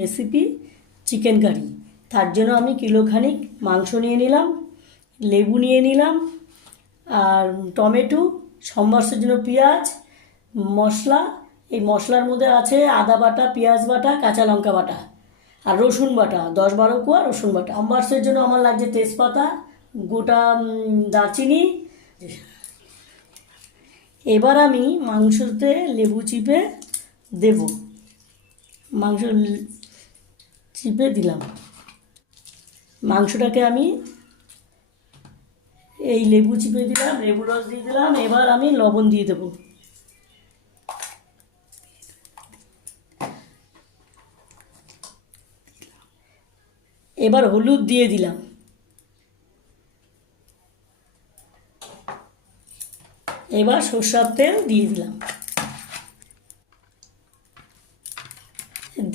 Recipe chicken curry তার জন্য আমি কিলোখানিক মাংস নিয়ে নিলাম, লেবু নিয়ে নিলাম, আর টমেটো সম্বাসের জন্য পেঁয়াজ, মশলা, এই মশলার মধ্যে আছে আদা বাটা, পেঁয়াজ বাটা, কাঁচা লঙ্কা বাটা, আর রসুন বাটা, দশ বারো কুয়া রসুন বাটা। সম্বাসের জন্য আমার লাগছে তেজপাতা, গোটা দারচিনি। এবার আমি মাংসতে লেবু চিপে দেব। মাংস চিপে দিলাম। মাংসটাকে আমি এই লেবু চিপে দিলাম, লেবু রস দিয়ে দিলাম, এবার আমি লবণ দিয়ে দেবো। এবার হলুদ দিয়ে দিলাম। এবার সর্ষার তেল দিয়ে দিলাম।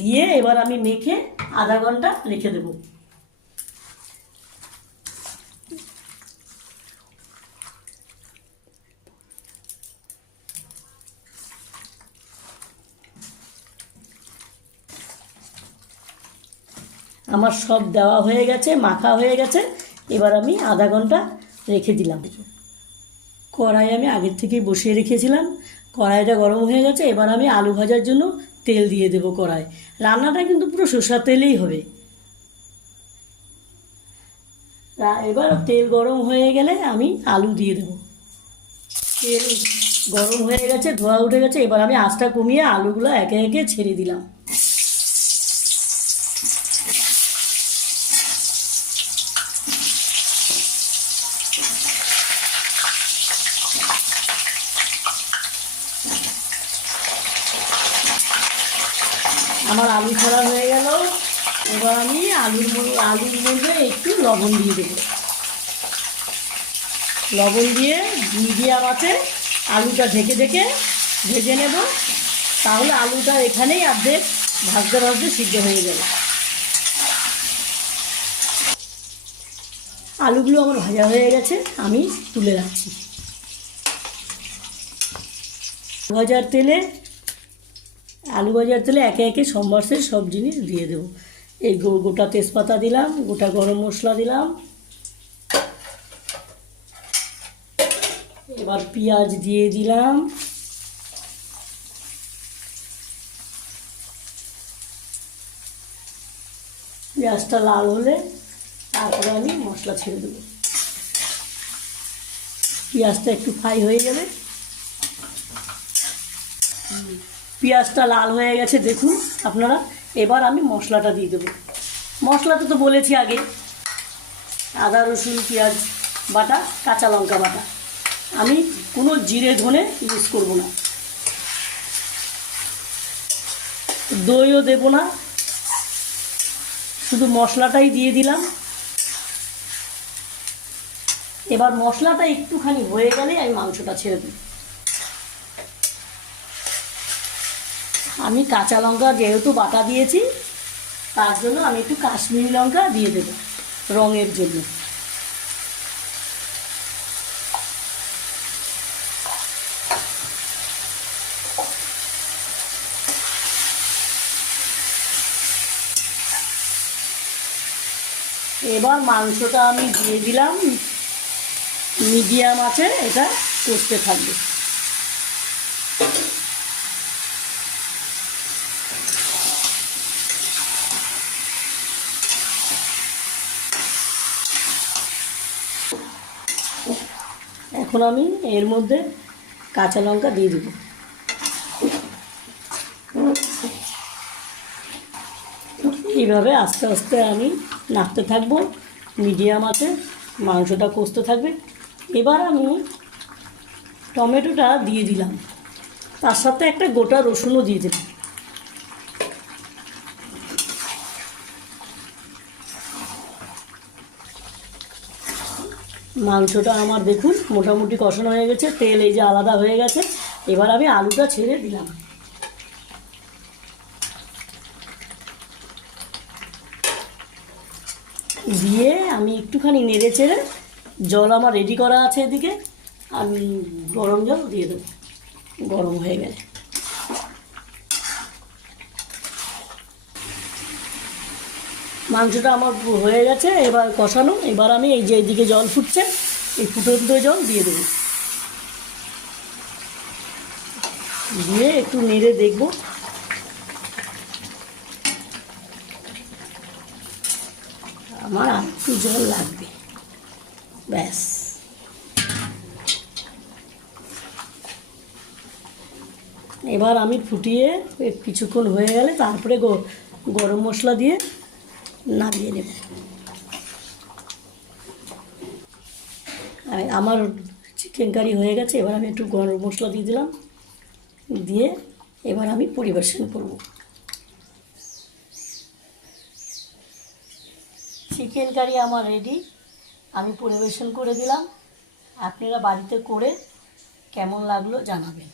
দিয়ে এবার আমি মেখে আধা ঘণ্টা রেখে দেবো। আমার সব দেওয়া হয়ে গেছে, মাখা হয়ে গেছে। এবার আমি আধা ঘণ্টা রেখে দিলাম। কড়াই আমি আগের থেকেই বসিয়ে রেখেছিলাম। কড়াইটা গরম হয়ে গেছে। এবার আমি আলু ভাজার জন্য তেল দিয়ে দেবো কড়াই। রান্নাটা কিন্তু পুরো সর্ষার তেলেই হবে। এবার তেল গরম হয়ে গেলে আমি আলু দিয়ে দেবো। তেল গরম হয়ে গেছে, ধোয়া উঠে গেছে, এবার আমি আঁচটা কমিয়ে আলুগুলো একে একে ছেড়ে দিলাম। আমার আলু ছাড়া হয়ে গেল। এবার আমি আলুর আলুর মধ্যে একটু লবণ দিয়ে দেবো। লবণ দিয়ে মিডিয়াম আছে, আলুটা ঢেকে ঢেকে ভেজে নেব। তাহলে আলুটা এখানেই অর্ধেক ভাজতে ভাজতে সিদ্ধ হয়ে যাবে। আলুগুলো আমার ভাজা হয়ে গেছে, আমি তুলে রাখছি। ভাজার তেলে আলু ভাজার তেলে একে একে সম্বাসের সব জিনিস দিয়ে দেবো। এই গোটা তেজপাতা দিলাম, গোটা গরম মশলা দিলাম। এবার পেঁয়াজ দিয়ে দিলাম। পেঁয়াজটা লাল হলে তারপরে আমি মশলা ছেড়ে দেবো। পেঁয়াজটা একটু ফ্রাই হয়ে যাবে পেঁয়াজটা লাল হয়ে গেছে, দেখুন আপনারা। এবার আমি মশলাটা দিয়ে দেবো। মশলাটা তো বলেছি আগে। আদা, রসুন, পেঁয়াজ বাটা, কাঁচা লঙ্কা বাটা। আমি কোনো জিরে, ধনে ইউজ করব না। দইও দেব না। শুধু মশলাটাই দিয়ে দিলাম। এবার মশলাটা একটুখানি হয়ে গেলে আমি মাংসটা ছেড়ে দেবো। আমি কাঁচা লঙ্কা যেহেতু বাটা দিয়েছি, তার জন্য আমি একটু কাশ্মীরি লঙ্কা দিয়ে দেবো রঙের জন্য। এবার মাংসটা আমি দিয়ে দিলাম। মিডিয়াম আছে, এটা করতে থাকবে। এখন আমি এর মধ্যে কাঁচা লঙ্কা দিয়ে দেবো। এইভাবে আস্তে আস্তে আমি নাড়তে থাকব, মিডিয়াম আছে, মাংসটা কষতে থাকবে। এবার আমি টমেটোটা দিয়ে দিলাম। তার সাথে একটা গোটা রসুনও দিয়ে দিলাম মাংসটা আমার দেখুন মোটামুটি কষানো হয়ে গেছে, তেল এই যে আলাদা হয়ে গেছে। এবার আমি আলুটা ছেড়ে দিলাম। দিয়ে আমি একটুখানি নেড়ে চেড়ে জল আমার রেডি করা আছে এদিকে। আমি গরম জল দিয়ে দেবো। গরম হয়ে গেলে মাংসটা আমার হয়ে গেছে, এবার কষানো। এবার আমি এই যে এইদিকে জল ফুটছে, এই ফুটন্ত জল দিয়ে দেবো। দিয়ে একটু নেড়ে দেখব। আমার আর একটু জল লাগবে। ব্যাস। এবার আমি ফুটিয়ে কিছুক্ষণ হয়ে গেলে তারপরে গরম মশলা দিয়ে নামিয়ে নেব। আমার চিকেন কারি হয়ে গেছে, এবার আমি একটু গরম মশলা দিয়ে দিলাম। দিয়ে এবার আমি পরিবেশন করব। চিকেন কারি আমার রেডি আমি পরিবেশন করে দিলাম। আপনারা বাড়িতে করে কেমন লাগল জানাবেন।